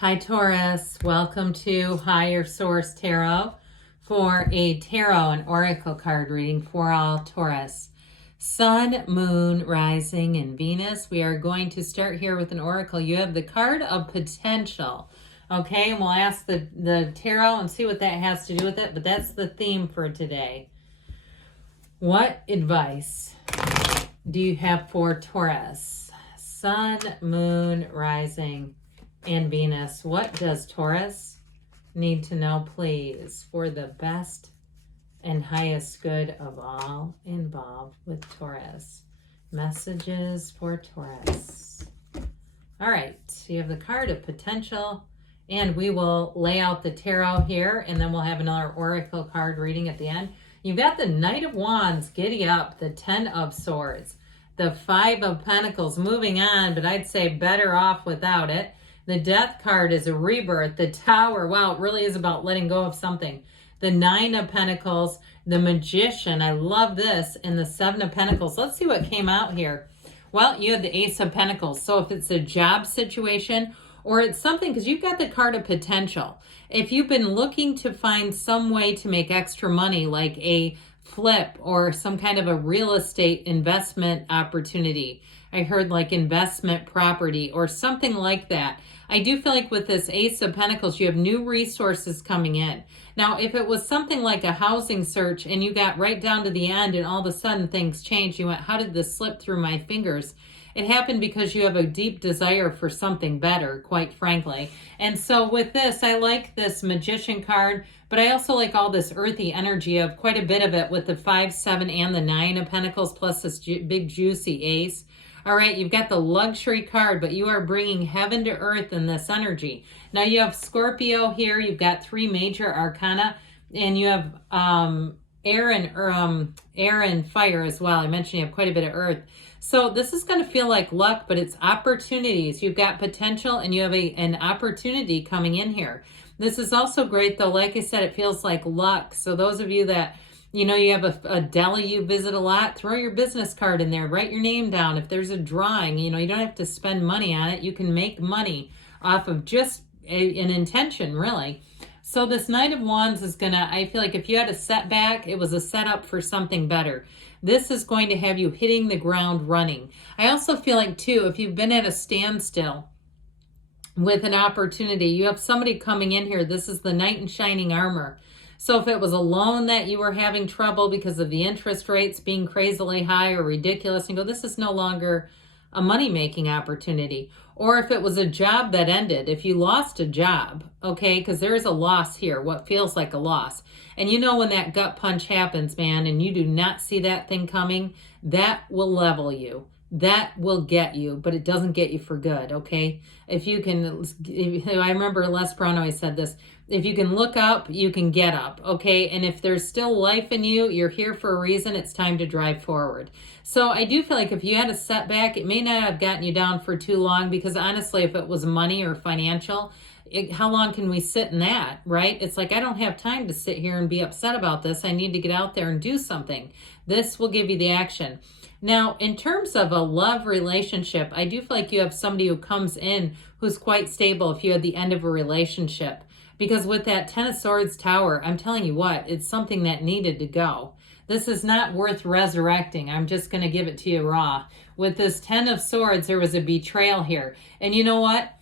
Hi Taurus, welcome to Higher Source Tarot for a tarot and oracle card reading for all Taurus. Sun, Moon, Rising, and Venus. We are going to start here with an oracle. You have the card of potential. Okay, and we'll ask the tarot and see what that has to do with it, but that's the theme for today. What advice do you have for Taurus? Sun, Moon, Rising, and Venus. What does Taurus need to know, please, for the best and highest good of all involved with Taurus? Messages for Taurus. All right, you have the card of potential, and we will lay out the tarot here, and then we'll have another oracle card reading at the end. You've got the Knight of Wands, giddy up, the Ten of Swords, the Five of Pentacles, moving on, but I'd say better off without it. The Death card is a rebirth. The Tower, wow, it really is about letting go of something. The Nine of Pentacles, the Magician, I love this, and the Seven of Pentacles. Let's see what came out here. Well, you have the Ace of Pentacles. So if it's a job situation or it's something, because you've got the card of potential. If you've been looking to find some way to make extra money, like a flip or some kind of a real estate investment opportunity, I heard like investment property or something like that. I do feel like with this Ace of Pentacles, you have new resources coming in. Now, if it was something like a housing search and you got right down to the end and all of a sudden things changed, you went, how did this slip through my fingers? It happened because you have a deep desire for something better, quite frankly. And so with this, I like this Magician card, but I also like all this earthy energy of quite a bit of it with the 5, 7, and the 9 of Pentacles, plus this big juicy ace. All right, you've got the Luxury card, but you are bringing heaven to earth in this energy. Now you have Scorpio here. You've got 3 major arcana, and you have air and fire as well. I mentioned you have quite a bit of earth. So this is going to feel like luck, but it's opportunities. You've got potential, and you have an opportunity coming in here. This is also great, though. Like I said, it feels like luck. So those of you that you have a deli you visit a lot, throw your business card in there, write your name down. If there's a drawing, you don't have to spend money on it. You can make money off of just an intention, really. So this Knight of Wands is I feel like if you had a setback, it was a setup for something better. This is going to have you hitting the ground running. I also feel like, too, if you've been at a standstill with an opportunity, you have somebody coming in here. This is the Knight in Shining Armor. So if it was a loan that you were having trouble because of the interest rates being crazily high or ridiculous, and go, this is no longer a money-making opportunity. Or if it was a job that ended, if you lost a job, okay, because there is a loss here, what feels like a loss. And when that gut punch happens, man, and you do not see that thing coming, that will level you. That will get you, but it doesn't get you for good, okay? If you can, I remember Les Brown always said this, if you can look up, you can get up, okay? And if there's still life in you, you're here for a reason, it's time to drive forward. So I do feel like if you had a setback, it may not have gotten you down for too long, because honestly, if it was money or financial, how long can we sit in that, right? It's like, I don't have time to sit here and be upset about this. I need to get out there and do something. This will give you the action. Now, in terms of a love relationship, I do feel like you have somebody who comes in who's quite stable if you had the end of a relationship. Because with that Ten of Swords Tower, I'm telling you what, it's something that needed to go. This is not worth resurrecting. I'm just going to give it to you raw. With this Ten of Swords, there was a betrayal here. And you know what?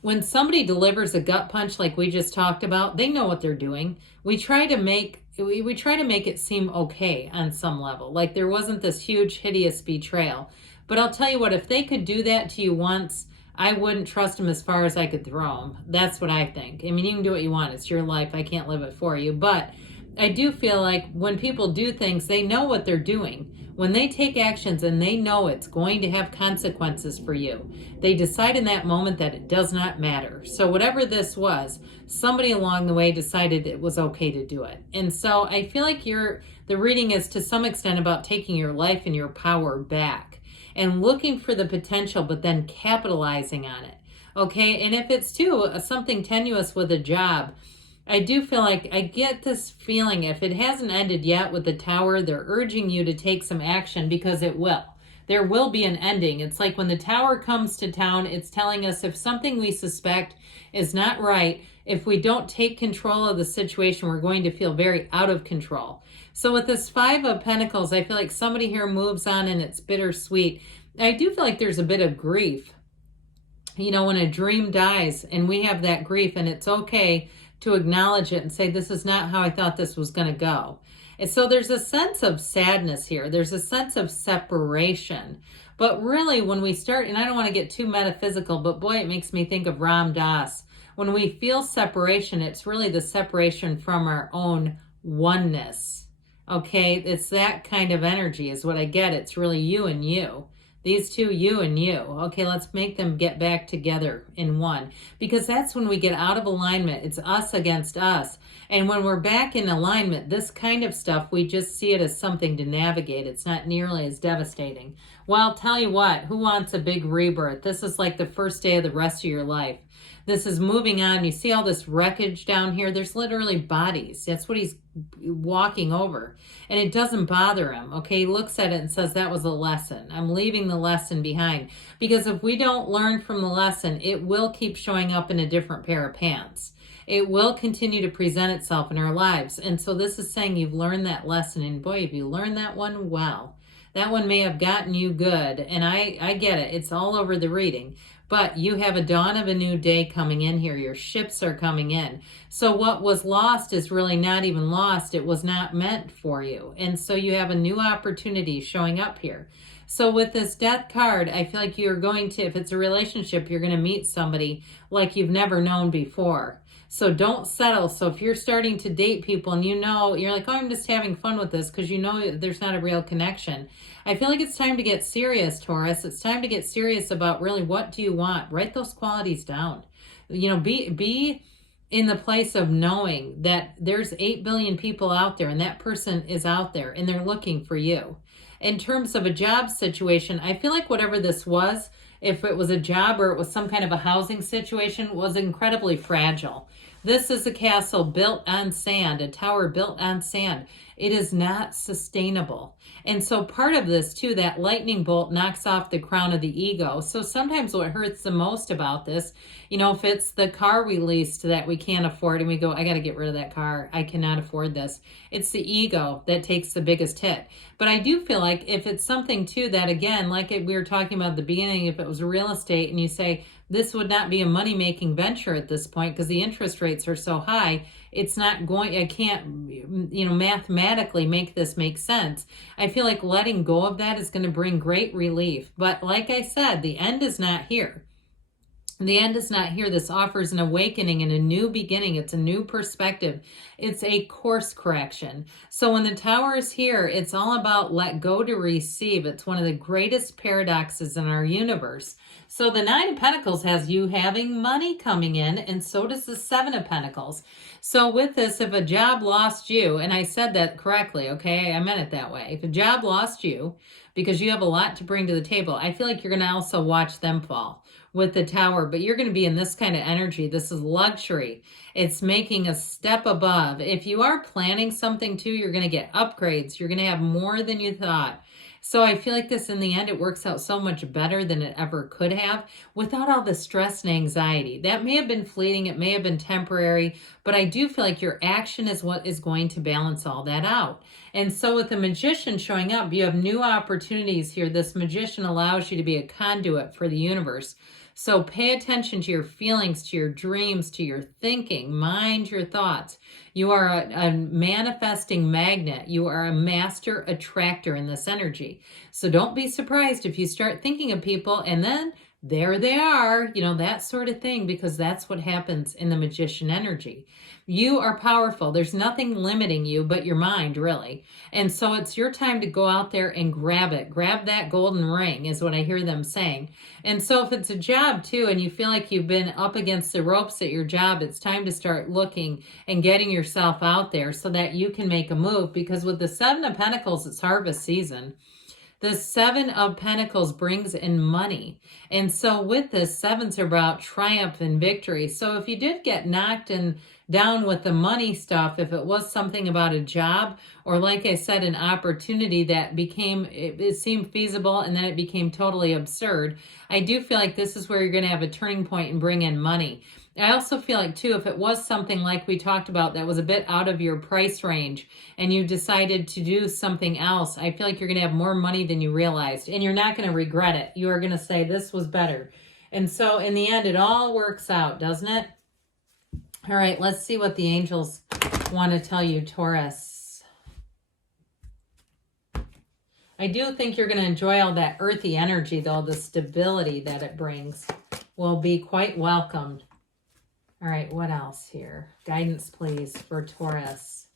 When somebody delivers a gut punch like we just talked about, they know what they're doing. We try to make it seem okay on some level. Like there wasn't this huge, hideous betrayal. But I'll tell you what, if they could do that to you once, I wouldn't trust them as far as I could throw them. That's what I think. I mean, you can do what you want. It's your life. I can't live it for you. But I do feel like when people do things, they know what they're doing. When they take actions and they know it's going to have consequences for you, they decide in that moment that it does not matter. So whatever this was, somebody along the way decided it was okay to do it. And so I feel like the reading is to some extent about taking your life and your power back and looking for the potential, but then capitalizing on it. Okay, and if it's too something tenuous with a job, I do feel like I get this feeling if it hasn't ended yet with the Tower, they're urging you to take some action because it will. There will be an ending. It's like when the Tower comes to town, it's telling us if something we suspect is not right, if we don't take control of the situation, we're going to feel very out of control. So with this Five of Pentacles, I feel like somebody here moves on and it's bittersweet. I do feel like there's a bit of grief. You know, when a dream dies and we have that grief, and it's okay to acknowledge it and say, this is not how I thought this was going to go. And so there's a sense of sadness here. There's a sense of separation. But really, when we start, and I don't want to get too metaphysical, but boy, it makes me think of Ram Dass. When we feel separation, it's really the separation from our own oneness. Okay, it's that kind of energy is what I get. It's really you and you. These two, you and you. Okay, let's make them get back together in one. Because that's when we get out of alignment. It's us against us. And when we're back in alignment, this kind of stuff, we just see it as something to navigate. It's not nearly as devastating. Well, I'll tell you what, who wants a big rebirth? This is like the first day of the rest of your life. This is moving on. You see all this wreckage down here? There's literally bodies. That's what he's walking over. And it doesn't bother him, okay? He looks at it and says, that was a lesson. I'm leaving the lesson behind. Because if we don't learn from the lesson, it will keep showing up in a different pair of pants. It will continue to present itself in our lives. And so this is saying you've learned that lesson. And boy, if you learned that one well, that one may have gotten you good. And I get it. It's all over the reading. But you have a dawn of a new day coming in here. Your ships are coming in. So what was lost is really not even lost. It was not meant for you. And so you have a new opportunity showing up here. So with this Death card, I feel like you're going to, if it's a relationship, you're going to meet somebody like you've never known before. So don't settle. So if you're starting to date people and you know, you're like, oh, I'm just having fun with this because you know there's not a real connection. I feel like it's time to get serious, Taurus. It's time to get serious about really what do you want. Write those qualities down. You know, be in the place of knowing that there's 8 billion people out there and that person is out there and they're looking for you. In terms of a job situation, I feel like whatever this was, if it was a job or it was some kind of a housing situation, was incredibly fragile. This is a castle built on sand, a tower built on sand. It is not sustainable. And so part of this too, that lightning bolt knocks off the crown of the ego. So sometimes what hurts the most about this, you know, if it's the car we leased that we can't afford and we go, I got to get rid of that car. I cannot afford this. It's the ego that takes the biggest hit. But I do feel like if it's something too that, again, like we were talking about at the beginning, if it was real estate and you say, this would not be a money-making venture at this point because the interest rates are so high, it's not going, I can't, you know, mathematically make this make sense. I feel like letting go of that is going to bring great relief. But like I said, the end is not here. The end is not here. This offers an awakening and a new beginning. It's a new perspective. It's a course correction. So when the Tower is here, it's all about let go to receive. It's one of the greatest paradoxes in our universe. So the Nine of Pentacles has you having money coming in, and so does the Seven of Pentacles. So with this, if a job lost you, and I said that correctly, okay? I meant it that way. If a job lost you, because you have a lot to bring to the table, I feel like you're going to also watch them fall with the Tower, but you're going to be in this kind of energy. This is luxury. It's making a step above. If you are planning something too, you're going to get upgrades. You're going to have more than you thought. So I feel like this, in the end, it works out so much better than it ever could have without all the stress and anxiety. That may have been fleeting. It may have been temporary, but I do feel like your action is what is going to balance all that out. And so with the Magician showing up, you have new opportunities here. This Magician allows you to be a conduit for the universe. So pay attention to your feelings, to your dreams, to your thinking. Mind your thoughts. You are a manifesting magnet. You are a master attractor in this energy. So don't be surprised if you start thinking of people and then there they are, you know, that sort of thing, because that's what happens in the Magician energy. You are powerful. There's nothing limiting you but your mind, really. And so it's your time to go out there and grab it. Grab that golden ring is what I hear them saying. And so if it's a job too, and you feel like you've been up against the ropes at your job, it's time to start looking and getting yourself out there so that you can make a move, because with the Seven of Pentacles, it's harvest season. The Seven of Pentacles brings in money. And so with this, sevens are about triumph and victory. So if you did get knocked and down with the money stuff. If it was something about a job, or like I said, an opportunity that became, it seemed feasible and then it became totally absurd, I do feel like this is where you're going to have a turning point and bring in money. I also feel like, too, if it was something like we talked about that was a bit out of your price range and you decided to do something else, I feel like you're going to have more money than you realized, and you're not going to regret it. You are going to say, this was better. And so in the end, it all works out, doesn't it? All right, let's see what the angels want to tell you, Taurus. I do think you're going to enjoy all that earthy energy, though. The stability that it brings will be quite welcomed. All right, what else here? Guidance, please, for Taurus.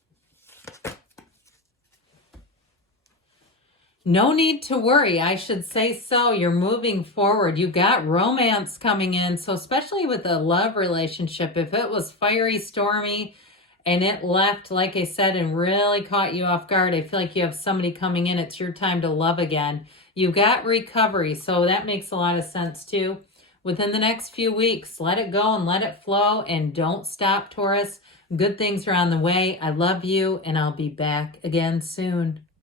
No need to worry. I should say so. You're moving forward. You've got romance coming in. So especially with a love relationship, if it was fiery, stormy, and it left, like I said, and really caught you off guard, I feel like you have somebody coming in. It's your time to love again. You've got recovery. So that makes a lot of sense too. Within the next few weeks, let it go and let it flow, and don't stop, Taurus. Good things are on the way. I love you, and I'll be back again soon.